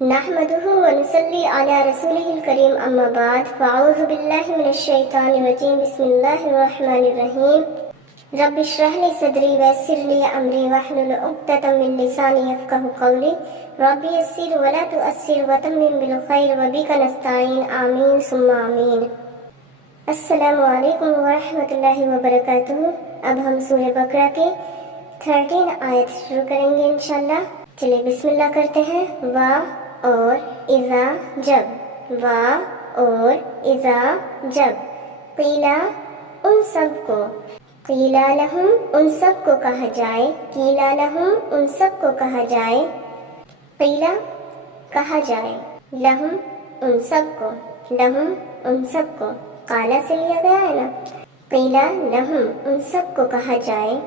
نحمده ونصلي على رسوله الكريم أما بعد فأعوذ بالله من الشيطان الرجيم بسم الله الرحمن الرحيم رب اشرح لي صدري ويسر لي أمري واحلل عقدة من لساني يفقهوا قولي رب يسر ولا تؤثر وتمم بالخير وبك نستعين آمين ثم آمين۔ السلام علیکم ورحمۃ اللہ وبرکاتہ۔ اب ہم سورہ بقرہ کی 13 آیت شروع کریں گے انشاءاللہ۔ چلیے بسم اللہ کرتے ہیں۔ وا اور اذا جب، وا اور اذا جب، قیلا ان سب کو، قیلا لہم ان سب کو کہا جائے، قیلا لہم ان سب کو کہا جائے، قیلا کہا جائے، لہم ان سب کو، لہم ان سب کو، قالا سے لیا گیا ہے نا، قیلا لہم ان سب کو کہا جائے،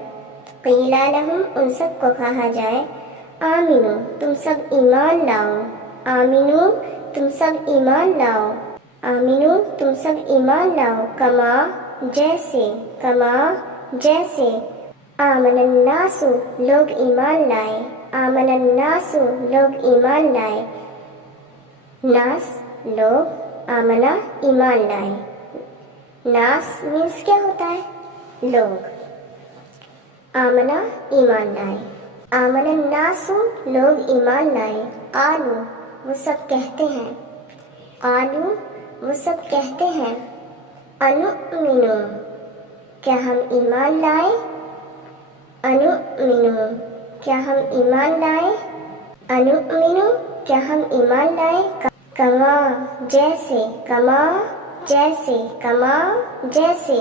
قیلا لہم ان سب کو کہا جائے، آمینو تم سب ایمان لاؤ، آمینو تم سب ایمان لاؤ، آمینو تم سب ایمان لاؤ، کما جیسے، کما جیسے، آمن الناس لوگ ایمان لائے، آمن الناس لوگ ایمان لائے، ناس لوگ، آمنا ایمان لائے، ناس مینس کیا ہوتا ہے؟ لوگ، آمنا ایمان لائے، آمن الناس لوگ ایمان لائے، قالو وہ سب کہتے ہیں، قالو وہ سب کہتے ہیں، انؤمنو کیا ہم ایمان لائیں، انؤمنو کیا ہم ایمان لائیں، انؤمنو کیا ہم ایمان لائیں، کما جیسے، کما جیسے، کما جیسے،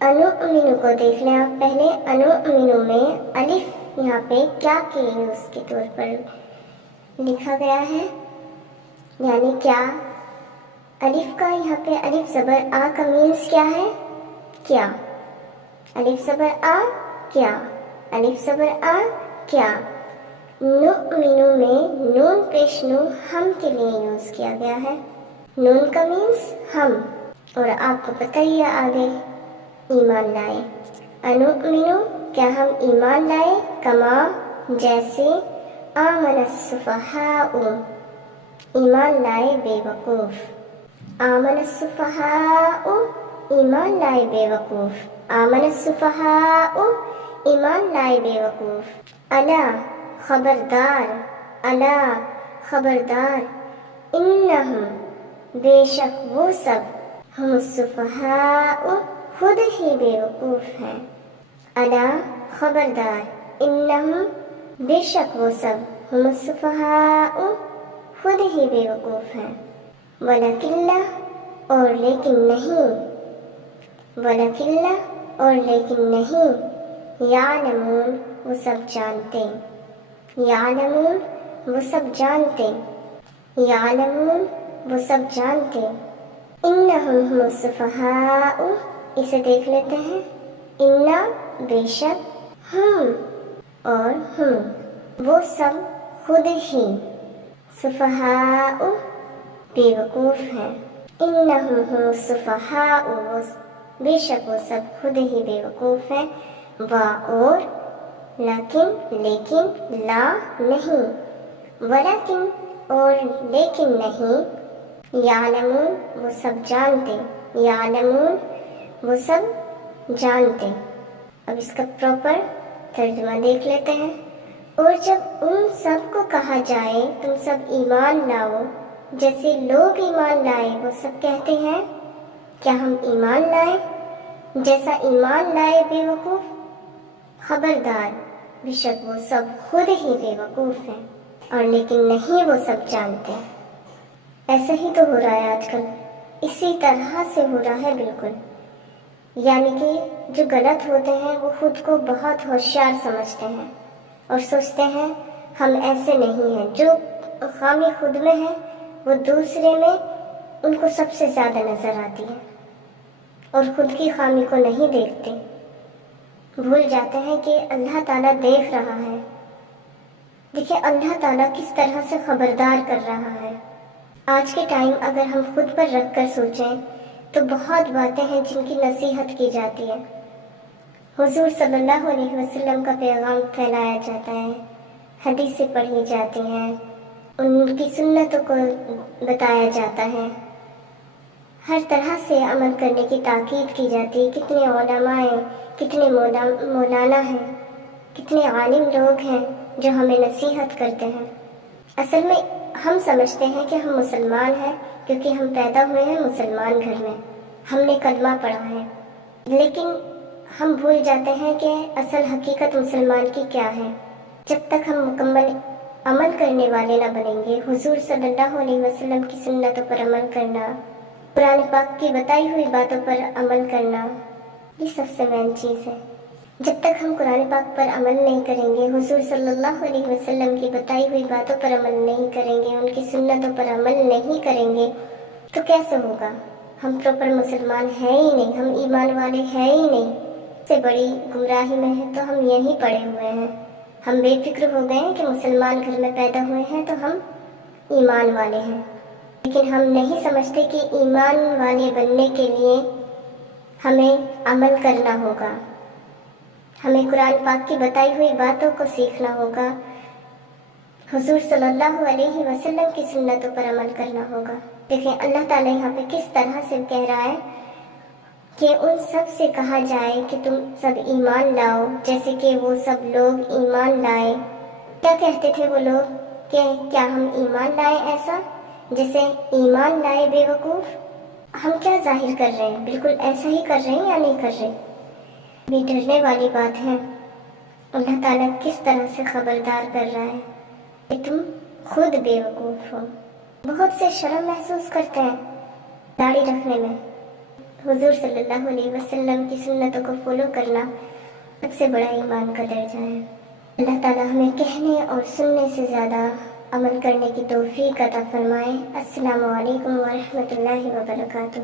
انؤمنو کو دیکھ لیں آپ پہلے، انؤمنو میں الف یہاں پہ کیا کے یوز کے طور پر لکھا گیا ہے، یعنی کیا، الف کا یہاں پہ الف زبر آ کا مینس کیا ہے؟ کیا، الف زبر آ کیا، الف زبر آ کیا، نؤمنو میں نون پیش نو ہم کے لیے یوز کیا گیا ہے، نون کا مینس ہم، اور آپ کو پتہ ہی ہے آگے ایمان لائے، انؤمنو کیا ہم ایمان لائے، کما جیسے، آمن السفہاء ایمان لائے بے وقوف، آمن السفہاء ایمان لائے بے وقوف، آمن السفہاء ایمان لائے بے وقوف، الا خبردار، الا خبردار، انہم بے شک وہ سب، ہم السفہاء خود ہی بے وقوف ہیں، الا خبردار، انہم بے شک وہ سب، ہم السفہاء خود ہی بے وقوف ہیں، ولکن اور لیکن نہیں، ولکن اور لیکن نہیں، یعلمون وہ سب جانتے، یعلمون وہ سب جانتے، یعلمون وہ سب جانتے، انہم ہم السفہاء اسے دیکھ لیتے ہیں، انا بے شک، ہم اور ہم وہ سب خود ہی، سفہاء بے وقوف ہیں، انہم ہم السفہاء بے شک وہ سب خود ہی بے وقوف ہیں، اور لیکن، لیکن، لا نہیں، ولیکن اور لیکن نہیں، یعلمون وہ سب جانتے، یعلمون وہ سب جانتے۔ اب اس کا پراپر ترجمہ دیکھ لیتے ہیں۔ اور جب ان سب کو کہا جائے تم سب ایمان لاؤ، جیسے لوگ ایمان لائے وہ سب کہتے ہیں کیا ہم ایمان لائیں، جیسا ایمان لائے بے وقوف، خبردار بے شک وہ سب خود ہی بے وقوف ہیں، اور لیکن نہیں وہ سب جانتے۔ ایسا ہی تو ہو رہا ہے آج کل، اسی طرح سے ہو رہا ہے بالکل، یعنی کہ جو غلط ہوتے ہیں وہ خود کو بہت ہوشیار سمجھتے ہیں اور سوچتے ہیں ہم ایسے نہیں ہیں، جو خامی خود میں ہے وہ دوسرے میں ان کو سب سے زیادہ نظر آتی ہے، اور خود کی خامی کو نہیں دیکھتے، بھول جاتے ہیں کہ اللہ تعالیٰ دیکھ رہا ہے۔ دیکھیں اللہ تعالیٰ کس طرح سے خبردار کر رہا ہے۔ آج کے ٹائم اگر ہم خود پر رکھ کر سوچیں تو بہت باتیں ہیں جن کی نصیحت کی جاتی ہے، حضور صلی اللہ علیہ وسلم کا پیغام پھیلایا جاتا ہے، حدیثیں پڑھی جاتی ہیں، ان کی سنتوں کو بتایا جاتا ہے، ہر طرح سے عمل کرنے کی تاکید کی جاتی ہے۔ کتنے علماء ہیں، کتنے مولانا ہیں، کتنے عالم لوگ ہیں جو ہمیں نصیحت کرتے ہیں۔ اصل میں ہم سمجھتے ہیں کہ ہم مسلمان ہیں کیونکہ ہم پیدا ہوئے ہیں مسلمان گھر میں، ہم نے کلمہ پڑھا ہے، لیکن ہم بھول جاتے ہیں کہ اصل حقیقت مسلمان کی کیا ہے۔ جب تک ہم مکمل عمل کرنے والے نہ بنیں گے، حضور صلی اللہ علیہ وسلم کی سنتوں پر عمل کرنا، قرآن پاک کی بتائی ہوئی باتوں پر عمل کرنا، یہ سب سے مین چیز ہے۔ جب تک ہم قرآن پاک پر عمل نہیں کریں گے، حضور صلی اللہ علیہ وسلم کی بتائی ہوئی باتوں پر عمل نہیں کریں گے، ان کی سنتوں پر عمل نہیں کریں گے، تو کیسے ہوگا؟ ہم پراپر مسلمان ہیں ہی نہیں، ہم ایمان والے ہیں ہی نہیں۔ اس سے بڑی گمراہی میں ہے تو ہم یہیں پڑے ہوئے ہیں۔ ہم بے فکر ہو گئے ہیں کہ مسلمان گھر میں پیدا ہوئے ہیں تو ہم ایمان والے ہیں، لیکن ہم نہیں سمجھتے کہ ایمان والے بننے کے لیے ہمیں عمل کرنا ہوگا، ہمیں قرآن پاک کی بتائی ہوئی باتوں کو سیکھنا ہوگا، حضور صلی اللہ علیہ وسلم کی سنتوں پر عمل کرنا ہوگا۔ دیکھیں اللہ تعالیٰ یہاں پہ کس طرح سے کہہ رہا ہے کہ ان سب سے کہا جائے کہ تم سب ایمان لاؤ، جیسے کہ وہ سب لوگ ایمان لائے۔ کیا کہتے تھے وہ لوگ کہ کیا ہم ایمان لائے؟ ایسا جیسے ایمان لائے بے وقوف۔ ہم کیا ظاہر کر رہے ہیں؟ بالکل ایسا ہی کر رہے ہیں یا نہیں کر رہے؟ بھی ڈرنے والی بات ہے۔ اللہ تعالیٰ کس طرح سے خبردار کر رہا ہے کہ تم خود بے وقوف ہو۔ بہت سے شرم محسوس کرتے ہیں داڑھی رکھنے میں۔ حضور صلی اللہ علیہ وسلم کی سنتوں کو فالو کرنا سب سے بڑا ایمان کا درجہ ہے۔ اللہ تعالیٰ ہمیں کہنے اور سننے سے زیادہ عمل کرنے کی توفیق عطا فرمائے۔ السلام علیکم ورحمۃ اللہ وبرکاتہ۔